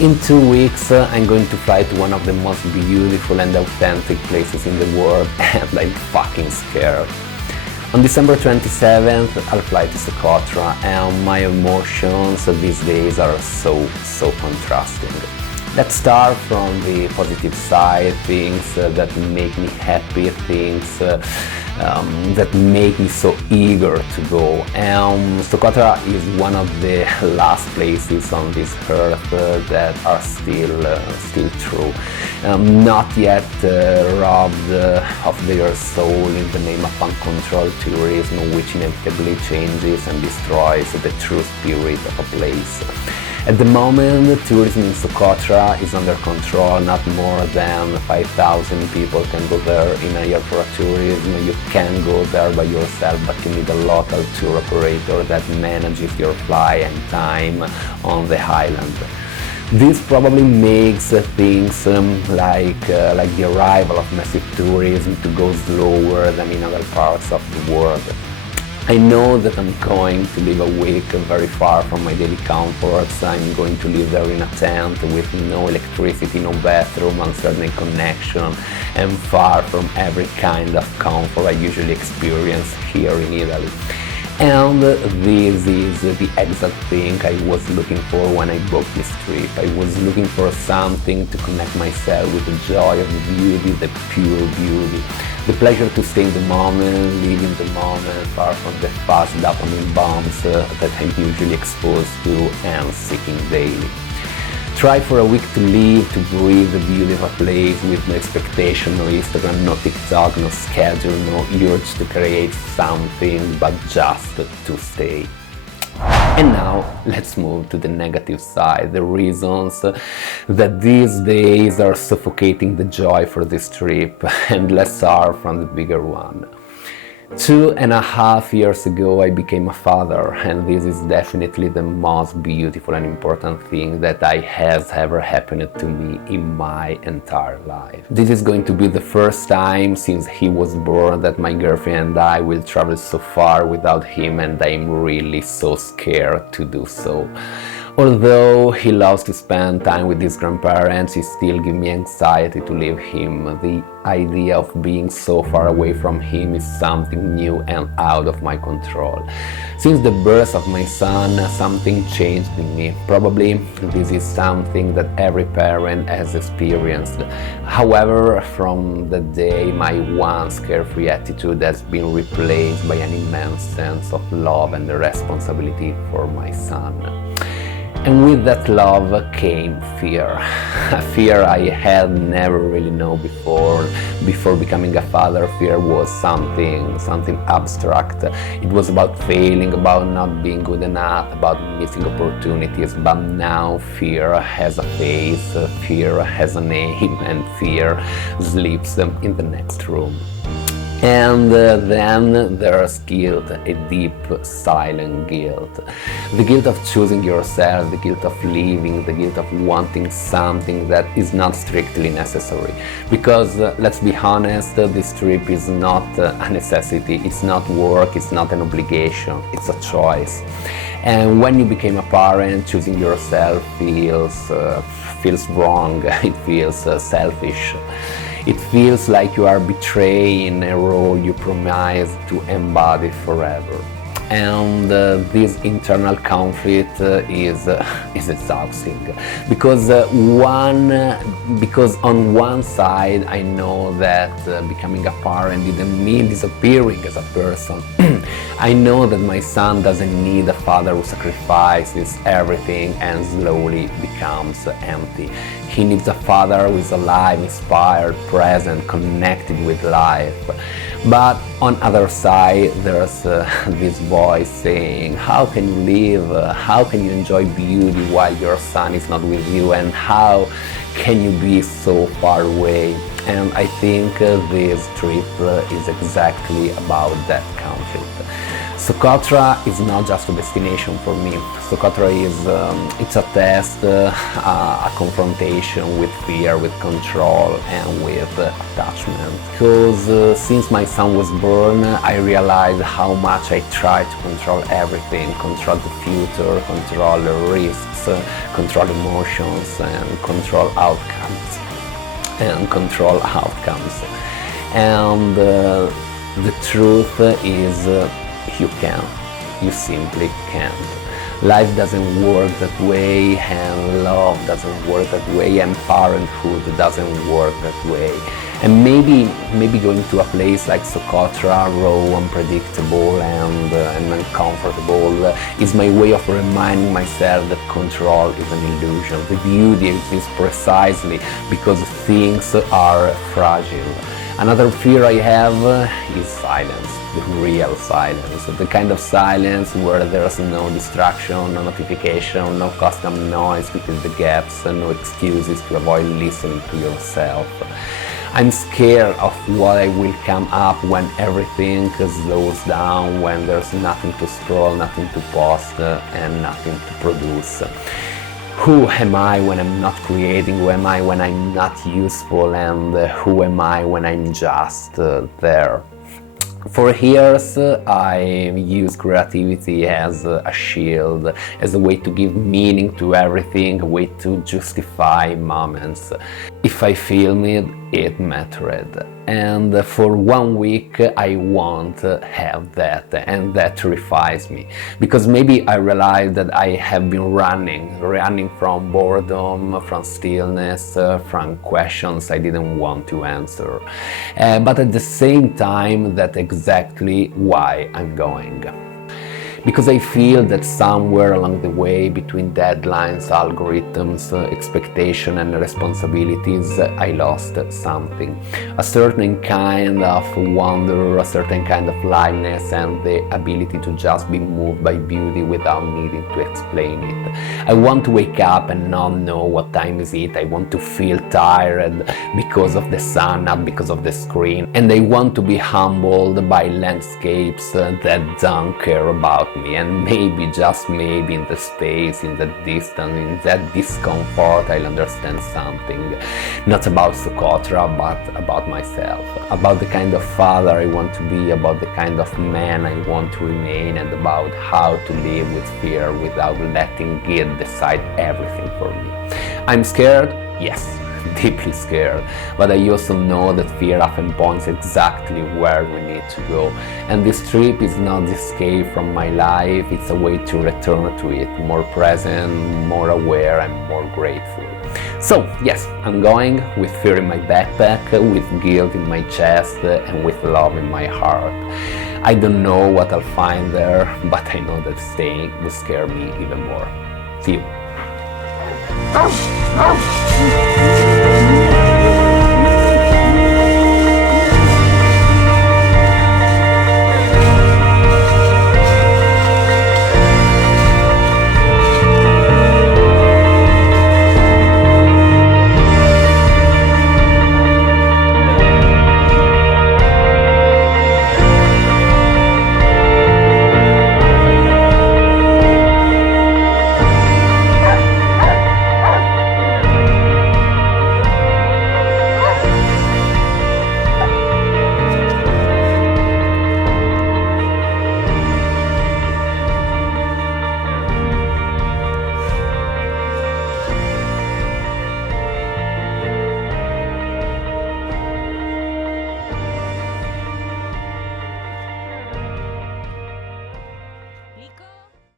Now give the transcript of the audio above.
In 2 weeks, I'm going to fly to one of the most beautiful and authentic places in the world, and I'm fucking scared. On December 27th, I'll fly to Socotra, and my emotions these days are so contrasting. Let's start from the positive side, things that make me happy, things that make me so eager to go. Socotra is one of the last places on this earth that are still true, not yet robbed of their soul in the name of uncontrolled tourism, which inevitably changes and destroys the true spirit of a place. At the moment, tourism in Socotra is under control. Not more than 5,000 people can go there in a year for a tourism. You can go there by yourself, but you need a local tour operator that manages your flight and time on the island. This probably makes things like the arrival of massive tourism to go slower than in other parts of the world. I know that I'm going to live a week very far from my daily comforts. I'm going to live there in a tent with no electricity, no bathroom, uncertain connection, and far from every kind of comfort I usually experience here in Italy. And this is the exact thing I was looking for when I booked this trip. I was looking for something to connect myself with the joy of the beauty, the pure beauty. The pleasure to stay in the moment, live in the moment, far from the fast dopamine bombs that I'm usually exposed to and seeking daily. Try for a week to live, to breathe the beauty of a place with no expectation, no Instagram, no TikTok, no schedule, no urge to create something, but just to stay. And now let's move to the negative side, the reasons that these days are suffocating the joy for this trip, and let's start from the bigger one. 2.5 years ago I became a father, and this is definitely the most beautiful and important thing that has ever happened to me in my entire life. This is going to be the first time since he was born that my girlfriend and I will travel so far without him, and I'm really so scared to do so. Although he loves to spend time with his grandparents, it still gives me anxiety to leave him. The idea of being so far away from him is something new and out of my control. Since the birth of my son, something changed in me. Probably this is something that every parent has experienced. However, from that day, my once carefree attitude has been replaced by an immense sense of love and responsibility for my son. And with that love came fear, a fear I had never really known before. Before becoming a father, fear was something abstract. It was about failing, about not being good enough, about missing opportunities. But now fear has a face, fear has a name, and fear sleeps in the next room. And then there's guilt, a deep, silent guilt. The guilt of choosing yourself, the guilt of living, the guilt of wanting something that is not strictly necessary. Because, let's be honest, this trip is not a necessity, it's not work, it's not an obligation, it's a choice. And when you became a parent, choosing yourself feels wrong, it feels selfish. It feels like you are betraying a role you promised to embody forever. And this internal conflict is exhausting, because on one side I know that becoming a parent didn't mean disappearing as a person. I know that my son doesn't need a father who sacrifices everything and slowly becomes empty. He needs a father who is alive, inspired, present, connected with life. But on other side, there's this voice saying, how can you live, how can you enjoy beauty while your son is not with you, and how can you be so far away? And I think this trip is exactly about that conflict. Socotra is not just a destination for me. Socotra is it's a test, a confrontation with fear, with control, and with attachment. Because since my son was born, I realized how much I tried to control everything, control the future, control the risks, control emotions, and control outcomes. And the truth is, you can't. You simply can't. Life doesn't work that way, and love doesn't work that way, and parenthood doesn't work that way. And maybe going to a place like Socotra, raw, unpredictable, and uncomfortable, is my way of reminding myself that control is an illusion. The beauty exists precisely because things are fragile. Another fear I have is silence, the real silence, the kind of silence where there's no distraction, no notification, no custom noise to fill the gaps, no excuses to avoid listening to yourself. I'm scared of what will come up when everything slows down, when there's nothing to scroll, nothing to post, and nothing to produce. Who am I when I'm not creating? Who am I when I'm not useful? And who am I when I'm just there? For years, I used creativity as a shield, as a way to give meaning to everything, a way to justify moments. If I filmed it, it mattered. And for 1 week, I won't have that, and that terrifies me. Because maybe I realized that I have been running from boredom, from stillness, from questions I didn't want to answer. But at the same time, that's exactly why I'm going. Because I feel that somewhere along the way, between deadlines, algorithms, expectation and responsibilities, I lost something. A certain kind of wonder, a certain kind of lightness, and the ability to just be moved by beauty without needing to explain it. I want to wake up and not know what time is it. I want to feel tired because of the sun, not because of the screen. And I want to be humbled by landscapes that don't care about me, and maybe, just maybe, in the space, in the distance, in that discomfort, I'll understand something. Not about Socotra, but about myself, about the kind of father I want to be, about the kind of man I want to remain, and about how to live with fear without letting it decide everything for me. I'm scared? Yes. Deeply scared, but I also know that fear often points exactly where we need to go, and this trip is not the escape from my life, it's a way to return to it, more present, more aware, and more grateful. So yes, I'm going with fear in my backpack, with guilt in my chest, and with love in my heart. I don't know what I'll find there, but I know that staying will scare me even more. See you.